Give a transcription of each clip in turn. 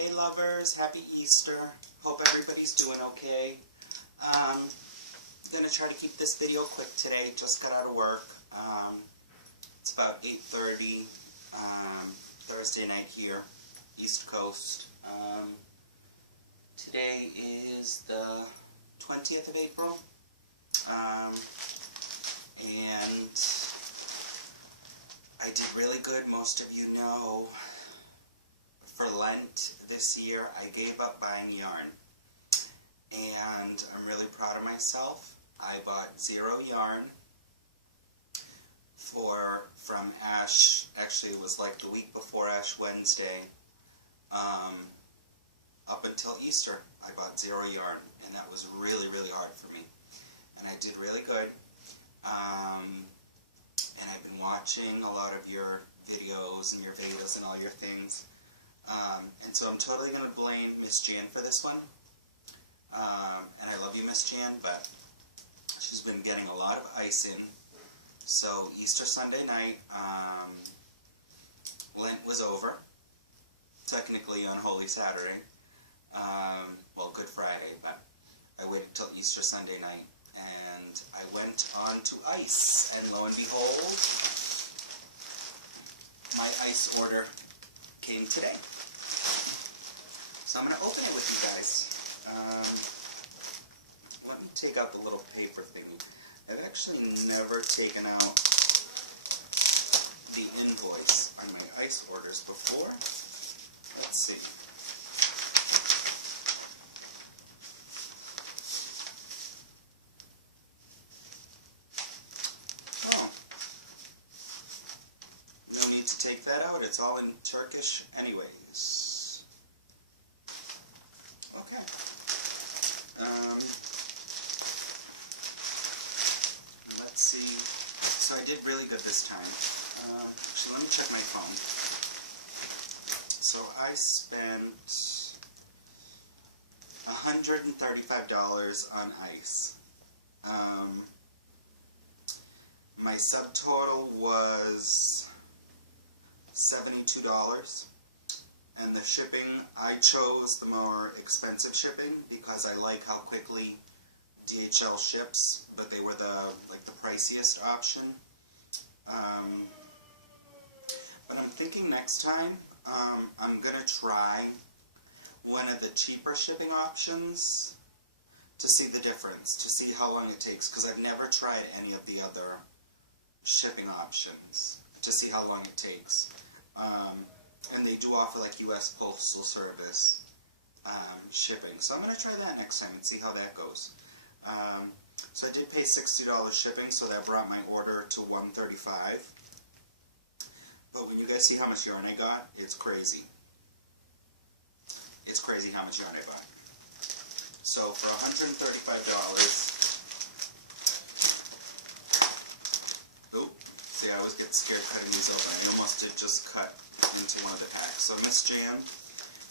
Hey lovers, happy Easter. Hope everybody's doing okay. I'm going to try to keep this video quick today. Just got out of work. It's about 8:30 Thursday night here, East Coast. Today is the 20th of April. And I did really good. Most of you know, for Lent this year, I gave up buying yarn. And I'm really proud of myself. I bought 0 yarn from Ash. Actually, it was like the week before Ash Wednesday. Up until Easter, I bought 0 yarn. And that was really, really hard for me. And I did really good. And I've been watching a lot of your videos and your Vedas and all your things. And so I'm totally going to blame Miss Jan for this one. And I love you, Miss Jan, but she's been getting a lot of ice in. So Easter Sunday night, Lent was over, technically on Holy Saturday. Well, Good Friday, but I waited till Easter Sunday night. And I went on to ice, and lo and behold, my ice order came today. So I'm going to open it with you guys. Let me take out the little paper thingy. I've actually never taken out the invoice on my ice orders before. Let's see. Take that out. It's all in Turkish anyways. Okay. Let's see. So I did really good this time. Actually, let me check my phone. So I spent $135 on ice. My subtotal was $72, and the shipping, I chose the more expensive shipping because I like how quickly DHL ships, but they were the priciest option. But I'm thinking next time I'm gonna try one of the cheaper shipping options to see the difference, to see how long it takes, because I've never tried any of the other shipping options to see how long it takes. And they do offer like U.S. Postal Service shipping. So I'm going to try that next time and see how that goes. So I did pay $60 shipping, so that brought my order to $135. But when you guys see how much yarn I got, it's crazy. It's crazy how much yarn I bought. So for $135, see, I always get scared cutting these open. I almost did just cut into one of the packs. So, Miss Jan,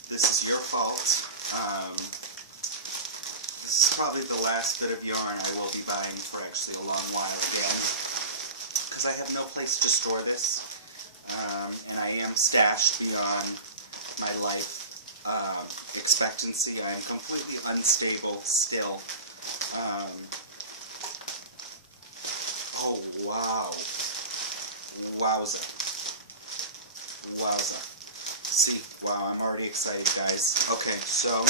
this is your fault. This is probably the last bit of yarn I will be buying for actually a long while again, because I have no place to store this, and I am stashed beyond my life expectancy. I am completely unstable still. Oh, wow. Wowza. Wowza. See, wow, I'm already excited, guys. Okay, so,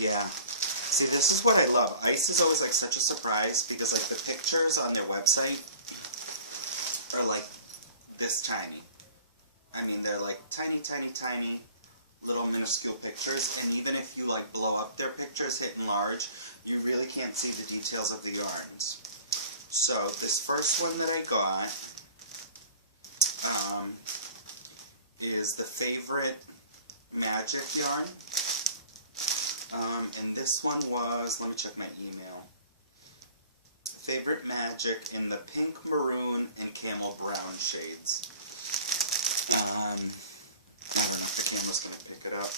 yeah. See, this is what I love. Ice is always like such a surprise because like the pictures on their website are like this tiny. I mean, they're like tiny, tiny, tiny little minuscule pictures, and even if you like blow up their pictures, hit enlarge, you really can't see the details of the yarns. So this first one that I got is the Favorite Magic yarn, and this one was, let me check my email, Favorite Magic in the pink, maroon, and camel brown shades. I don't know if the camera's going to pick it up.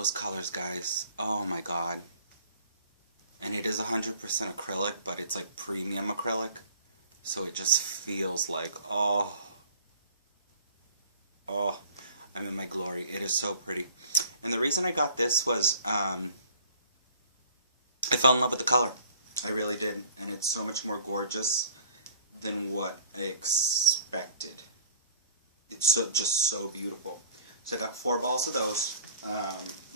those colors, guys. Oh my god. And it is 100% acrylic, but it's like premium acrylic. So it just feels like, oh, I'm in my glory. It is so pretty. And the reason I got this was, I fell in love with the color. I really did. And it's so much more gorgeous than what I expected. It's just so beautiful. So I got 4 balls of those.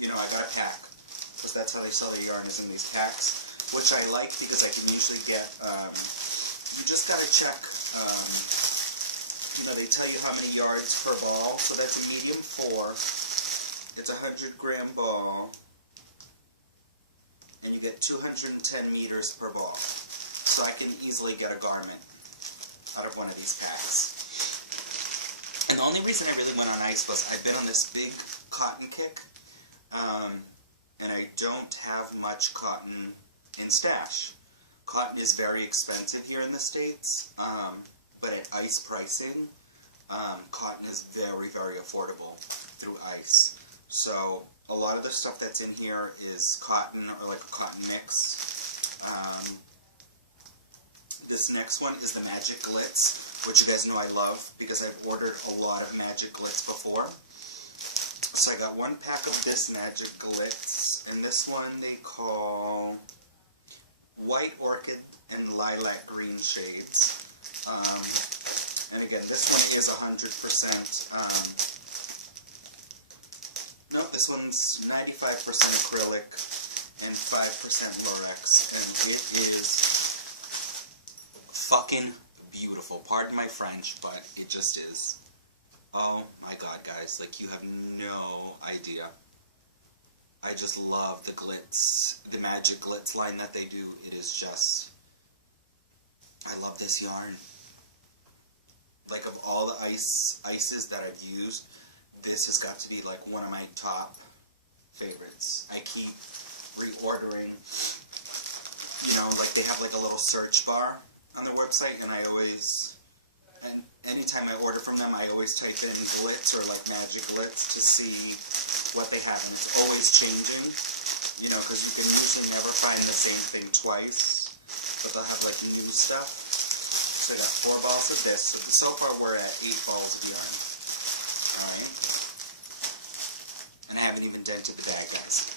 You know, I got a pack, because that's how they sell their yarn, is in these packs, which I like because I can usually get, you just got to check, you know, they tell you how many yards per ball, so that's a medium 4, it's a 100-gram ball, and you get 210 meters per ball. So I can easily get a garment out of one of these packs. And the only reason I really went on ice was I've been on this big cotton kick, and I don't have much cotton in stash. Cotton is very expensive here in the States, but at ice pricing, cotton is very, very affordable through ice. So a lot of the stuff that's in here is cotton or like a cotton mix. This next one is the Magic Glitz, which you guys know I love because I've ordered a lot of Magic Glitz before. So I got 1 pack of this Magic Glitz, and this one they call White Orchid and Lilac Green shades. And again, this one is 100%, no, this one's 95% acrylic and 5% Lurex, and it is fucking beautiful. Pardon my French, but it just is. Oh my god, guys, like, you have no idea. I just love the glitz, the Magic Glitz line that they do. It is just, I love this yarn. Like, of all the ices that I've used, this has got to be like one of my top favorites. I keep reordering, you know, like they have like a little search bar on their website, and I always, and anytime I order from them, I always type in glitz or like Magic Glitz to see what they have, and it's always changing, you know, because you can usually never find the same thing twice, but they'll have like new stuff. So I got 4 balls of this. So far we're at 8 balls of yarn. Alright. And I haven't even dented the bag, guys.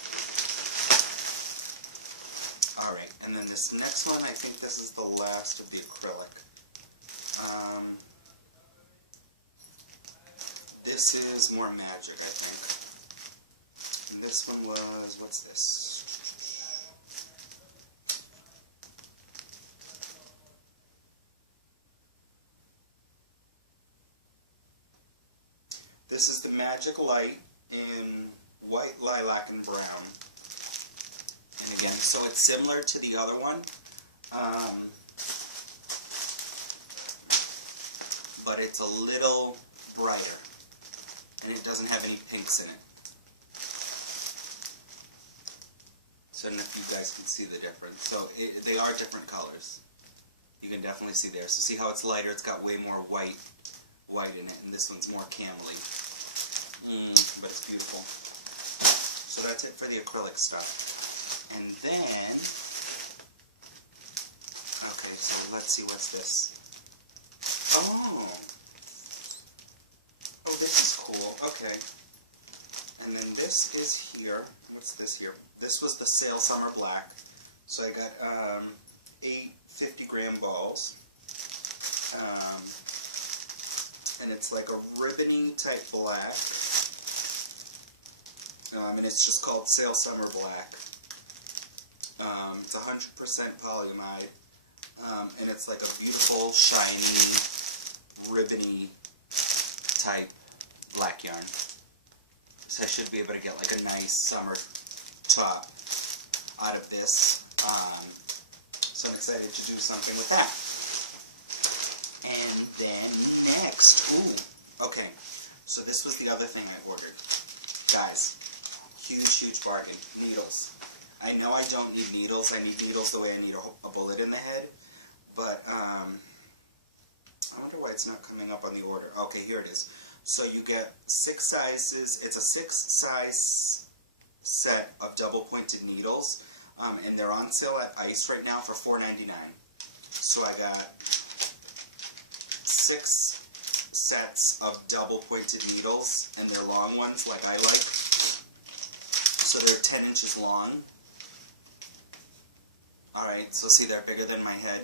Alright, and then this next one, I think this is the last of the acrylic. This is more magic, I think. And this one was, what's this? This is the Magic Light in white, lilac, and brown. And again, so it's similar to the other one, but it's a little brighter, and it doesn't have any pinks in it. So I don't know if you guys can see the difference. So they are different colors. You can definitely see there. So see how it's lighter? It's got way more white in it, and this one's more camely. But it's beautiful. So that's it for the acrylic stuff. And then, okay, so let's see, what's this? Oh, this is cool. Okay. And then this is here. What's this here? This was the Sale Summer Black. So I got 8 50-gram balls. And it's like a ribbony type black. And it's just called Sale Summer Black. It's 100% polyamide. And it's like a beautiful, shiny, ribbony type black yarn. So I should be able to get like a nice summer top out of this. So I'm excited to do something with that. And then next, okay, so this was the other thing I ordered. Guys, huge bargain. Needles. I know I don't need needles. I need needles the way I need a bullet in the head. But, I wonder why it's not coming up on the order. Okay, here it is. So you get 6 sizes. It's a 6 size set of double pointed needles, and they're on sale at Ice right now for $4.99. So I got 6 sets of double pointed needles, and they're long ones like I like. So they're 10 inches long. Alright, so see, they're bigger than my head.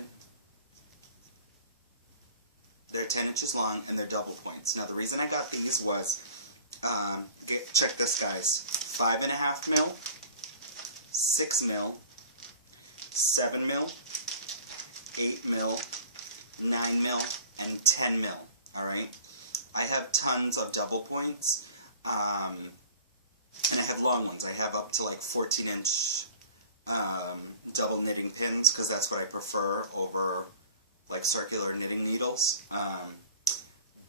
They're 10 inches long and they're double points. Now the reason I got these was, check this guys, 5.5 mil, 6 mil, 7 mil, 8 mil, 9 mil, and 10 mil. Alright? I have tons of double points, and I have long ones. I have up to like 14-inch double knitting pins, because that's what I prefer over like circular knitting needles.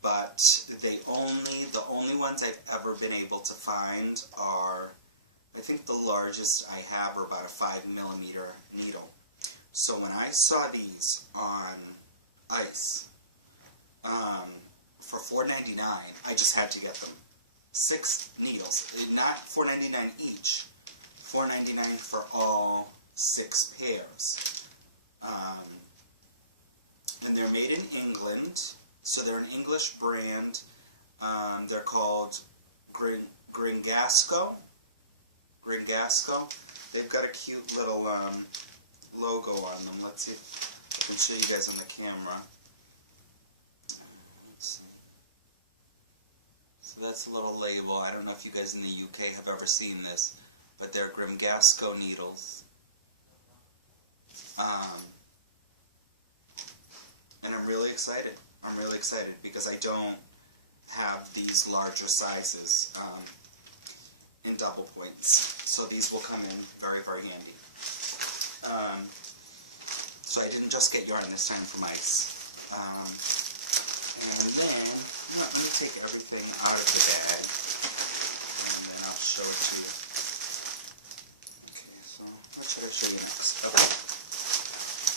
But the only ones I've ever been able to find are, I think the largest I have are about a 5mm needle. So when I saw these on Ice for $4.99, I just had to get them. 6 needles, not $4.99 each, $4.99 for all 6 pairs. And they're made in England, so they're an English brand. They're called Gringasco. They've got a cute little logo on them. Let's see if I can show you guys on the camera. Let's see. So that's a little label. I don't know if you guys in the UK have ever seen this, but they're Gringasco needles. And I'm really excited. I'm really excited because I don't have these larger sizes in double points. So these will come in very, very handy. So I didn't just get yarn this time from Ice. And then, let me take everything out of the bag, and then I'll show it to you. Okay, so what should I show you next? Okay.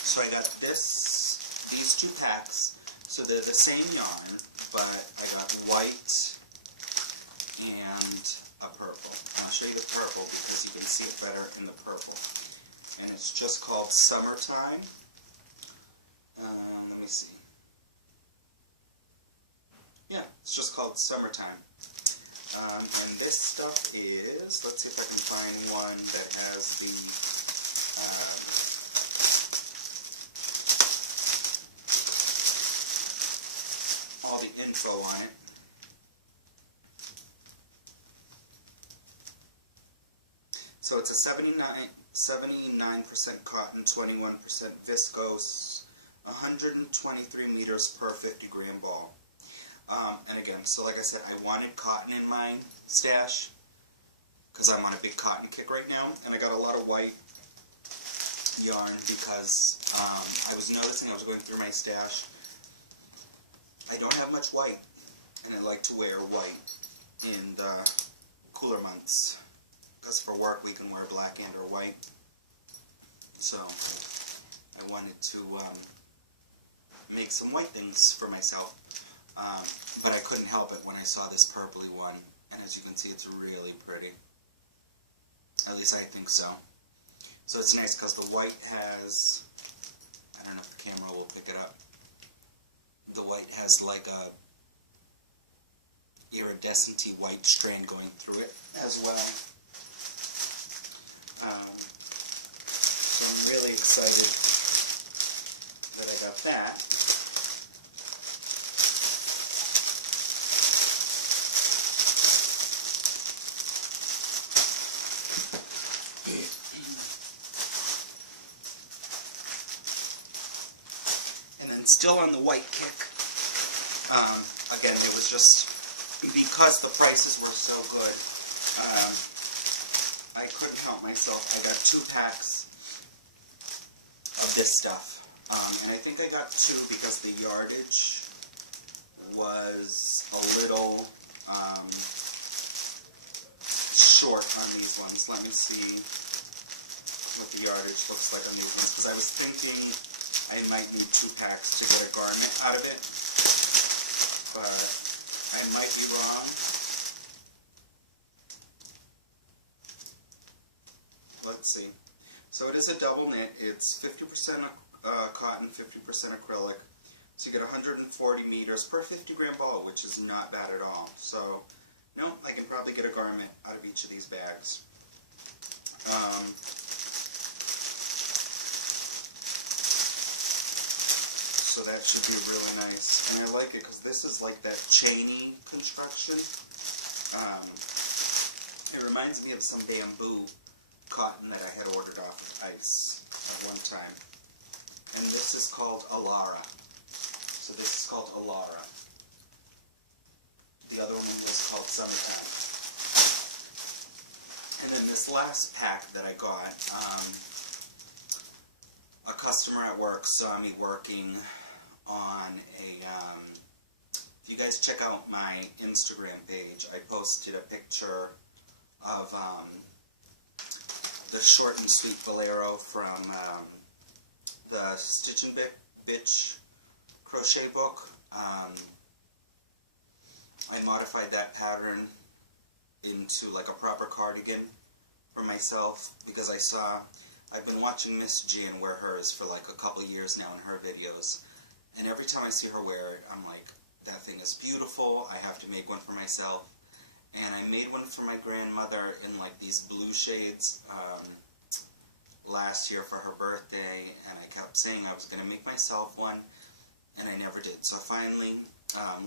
So I got these 2 packs. So they're the same yarn, but I got white and a purple. I'll show you the purple because you can see it better in the purple. And it's just called Summertime. Let me see. Yeah, it's just called Summertime. And this stuff is, let's see if I can find one that has the all the info on it. So it's a 79% cotton, 21% viscose, 123 meters per 50-gram ball. And again, so like I said, I wanted cotton in my stash because I'm on a big cotton kick right now, and I got a lot of white yarn because I was noticing I was going through my stash. I don't have much white, and I like to wear white in the cooler months, because for work we can wear black and or white. So I wanted to make some white things for myself, but I couldn't help it when I saw this purpley one, and as you can see, it's really pretty. At least I think so. So it's nice because the white has, I don't know if the camera will pick it up, the white has like a iridescent-y white strand going through it as well. So I'm really excited that I got that. And then still on the white kick, again, it was just because the prices were so good, I couldn't help myself. I got 2 packs of this stuff, and I think I got 2 because the yardage was a little short on these ones. Let me see what the yardage looks like on these ones, because I was thinking I might need 2 packs to get a garment out of it, but I might be wrong. let's see. So it is a double knit. It's 50% cotton, 50% acrylic. So you get 140 meters per 50 gram ball, which is not bad at all. So, no, I can probably get a garment out of each of these bags. So that should be really nice. And I like it because this is like that chainy construction. It reminds me of some bamboo cotton that I had ordered off of Ice at one time. And this is called Alara. So this is called Alara. The other one was called Summertime. And then this last pack that I got, a customer at work saw me working on a, if you guys check out my Instagram page, I posted a picture of the short and sweet bolero from the Stitch and Bitch crochet book. I modified that pattern into like a proper cardigan for myself because I've been watching Miss Jan wear hers for like a couple years now in her videos, and every time I see her wear it, I'm like, that thing is beautiful, I have to make one for myself. And I made one for my grandmother in like these blue shades last year for her birthday, and I kept saying I was going to make myself one, and I never did. So finally,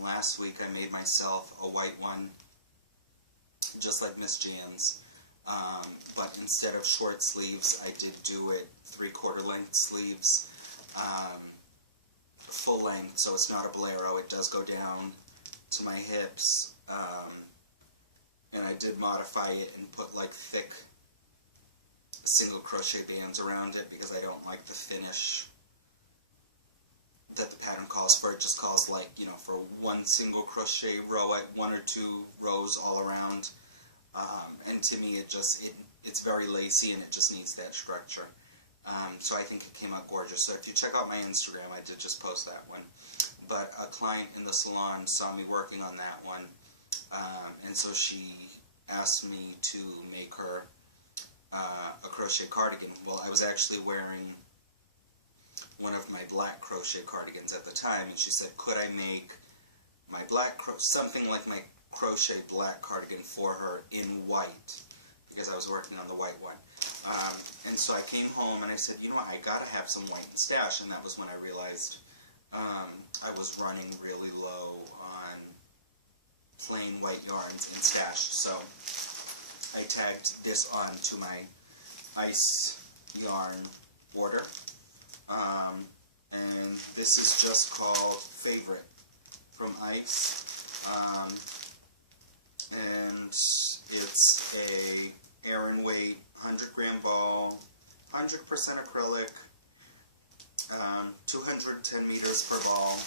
last week I made myself a white one, just like Miss Jan's, but instead of short sleeves, I did do it 3/4 length sleeves, full length, so it's not a bolero. It does go down to my hips, and I did modify it and put like thick single crochet bands around it because I don't like the finish that the pattern calls for. It just calls like, you know, for one single crochet row at 1 or 2 rows all around, and to me it's very lacy and it just needs that structure. So I think it came out gorgeous. So if you check out my Instagram, I did just post that one. But a client in the salon saw me working on that one, and so she asked me to make her a crochet cardigan. Well, I was actually wearing one of my black crochet cardigans at the time, and she said, could I make my something like my crochet black cardigan for her in white, because I was working on the white one. And so I came home and I said, you know what, I gotta have some white in stash, and that was when I realized I was running really low on plain white yarns in stash. So I tagged this onto my Ice yarn order, and this is just called Favorite from Ice, and it's a Aran weight 100 gram ball, 100% acrylic, 210 meters per ball.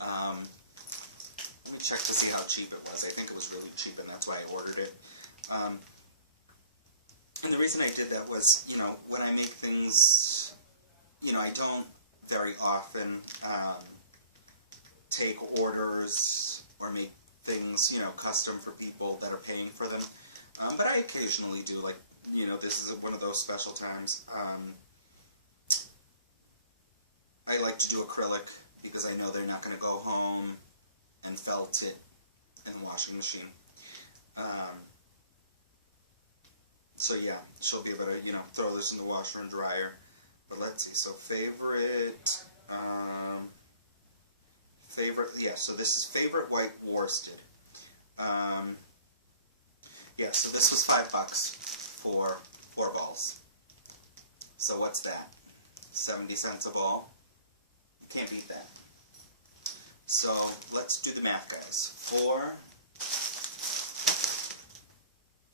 Let me check to see how cheap it was. I think it was really cheap, and that's why I ordered it. And the reason I did that was, you know, when I make things, you know, I don't very often take orders or make things, you know, custom for people that are paying for them. But I occasionally do, like, you know, this is one of those special times. I like to do acrylic because I know they're not going to go home and felt it in the washing machine. So yeah, she'll be able to, you know, throw this in the washer and dryer. But let's see, so favorite, yeah, so this is Favorite White Worsted. Yeah, so this was $5 for 4 balls. So what's that? 70 cents a ball? You can't beat that. So let's do the math, guys. 4,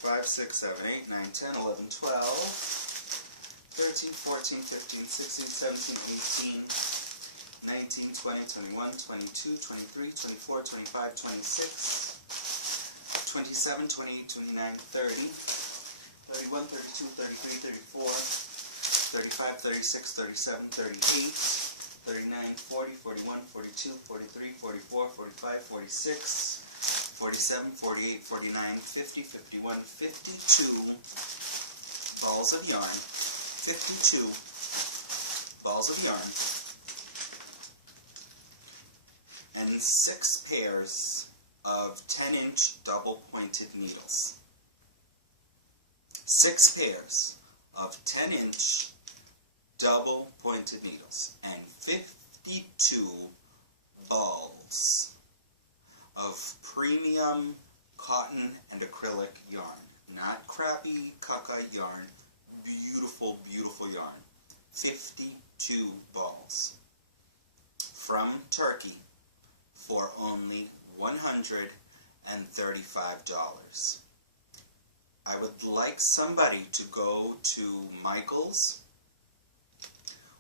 5, 6, 7, 8, 9, 10, 11, 12, 13, 14, 15, 16, 17, 18, 19, 20, 21, 22, 23, 24, 25, 26, 27, 28, 29, 30, 31, 32, 33, 34, 35, 36, 37, 38, 39, 40, 41, 42, 43, 44, 45, 46, 47, 48, 49, 50, 51, 52, balls of yarn, 52 balls of yarn, and 6 pairs of 10-inch double-pointed needles. 6 pairs of 10-inch double-pointed needles and 52 balls of premium cotton and acrylic yarn. Not crappy caca yarn. Beautiful, beautiful yarn. 52 balls. From Turkey for only $135. I would like somebody to go to Michael's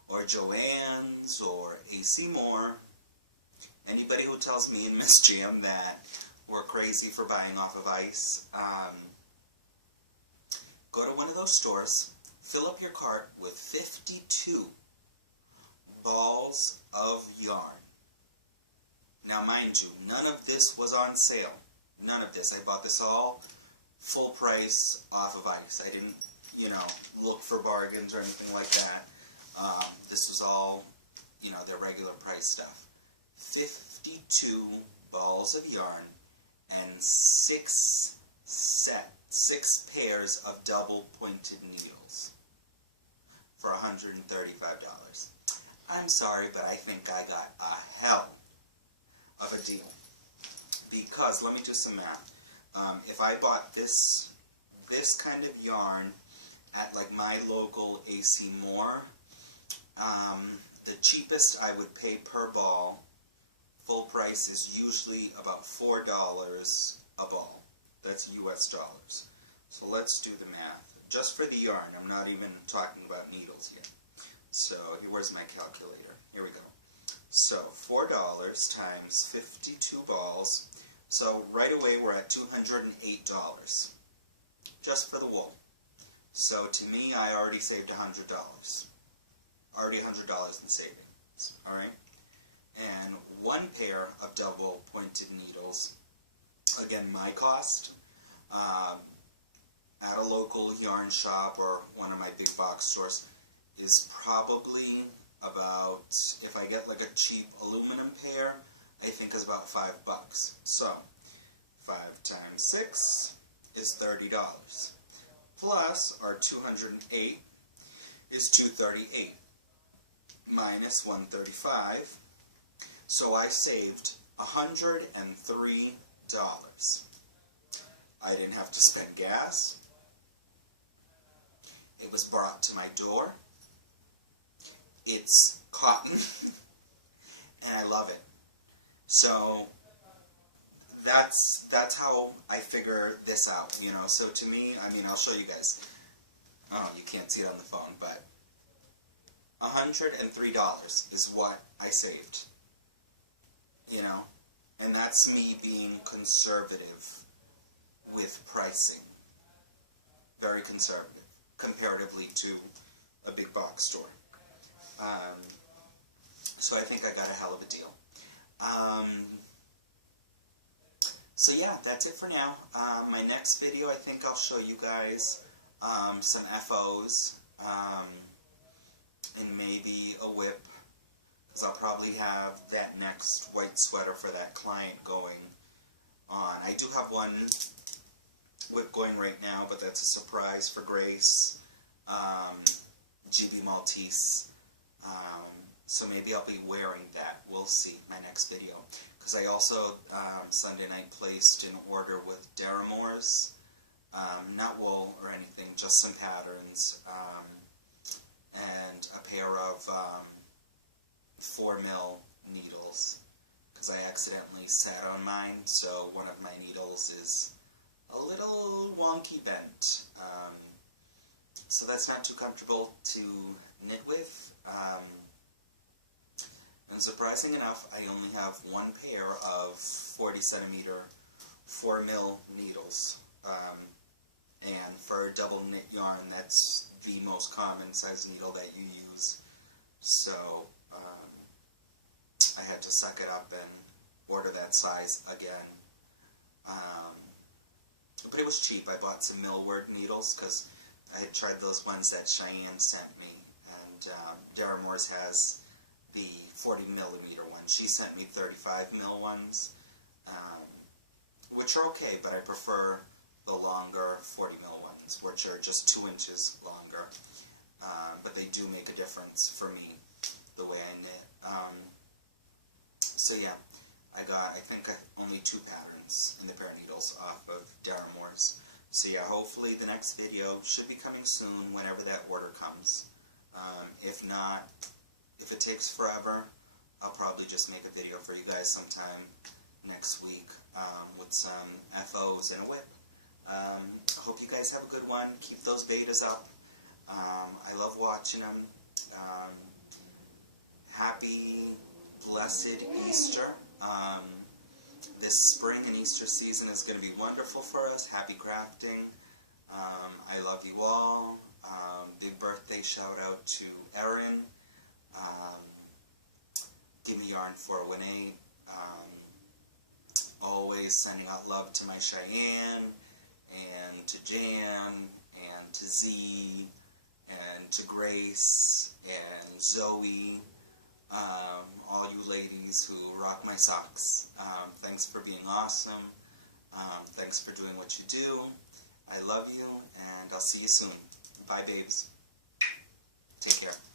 or Joann's or AC Moore. Anybody who tells me and Miss Jam that we're crazy for buying off of ice, go to one of those stores, fill up your cart with 52 balls of yarn. Now mind you, none of this was on sale. None of this. I bought this all full price off of ice. I didn't, look for bargains or anything like that. This was all, their regular price stuff. 52 balls of yarn and 6 pairs of double-pointed needles for $135. I'm sorry, but I think I got a hell of a deal. Because, let me do some math. If I bought this kind of yarn at like my local AC Moore, the cheapest I would pay per ball, full price, is usually about $4 a ball. That's US dollars. So let's do the math. Just for the yarn, I'm not even talking about needles yet. So where's my calculator? Here we go. So $4 times 52 balls. So right away we're at $208 just for the wool. So to me, I already saved $100. Already $100 in savings. Alright? And 1 pair of double pointed needles, again my cost, at a local yarn shop or one of my big box stores, is probably about, if I get like a cheap aluminum pair, I think is about $5. So 5 times 6 is $30. Plus our 208 is $238 minus 135. So I saved $103. I didn't have to spend gas. It was brought to my door. It's cotton, and I love it. So that's how I figure this out, So to me, I'll show you guys. Oh, you can't see it on the phone, but $103 is what I saved, And that's me being conservative with pricing. Very conservative, comparatively to a big box store. So I think I got a hell of a deal. So yeah, that's it for now. My next video, I think I'll show you guys some FOs and maybe a whip, because I'll probably have that next white sweater for that client going on. I do have one whip going right now, but that's a surprise for Grace, GB Maltese. So maybe I'll be wearing that. We'll see, my next video. Because I also, Sunday night, placed an order with Daramore's. Not wool or anything, just some patterns. And a pair of 4mm needles. Because I accidentally sat on mine, so one of my needles is a little wonky bent. So that's not too comfortable to knit with. And surprising enough, I only have 1 pair of 40cm 4mm needles. And for double knit yarn, that's the most common size needle that you use. So I had to suck it up and order that size again. But it was cheap. I bought some millward needles because I had tried those ones that Cheyenne sent me, and Dara Moore's has the 40 millimeter one. She sent me 35 mil ones, which are okay, but I prefer the longer 40 mil ones, which are just 2 inches longer. But they do make a difference for me, the way I knit. So yeah, I think only 2 patterns in the pair of needles off of Dara Moore's. So yeah, hopefully the next video should be coming soon, whenever that order comes. If not, if it takes forever, I'll probably just make a video for you guys sometime next week with some FOs and a whip. I hope you guys have a good one. Keep those betas up. I love watching them. Happy, blessed Easter. This spring and Easter season is going to be wonderful for us. Happy crafting. I love you all. Big birthday shout out to Erin. Give me yarn 418. Always sending out love to my Cheyenne, and to Jan, and to Z, and to Grace, and Zoe, all you ladies who rock my socks. Thanks for being awesome. Thanks for doing what you do. I love you, and I'll see you soon. Bye, babes. Take care.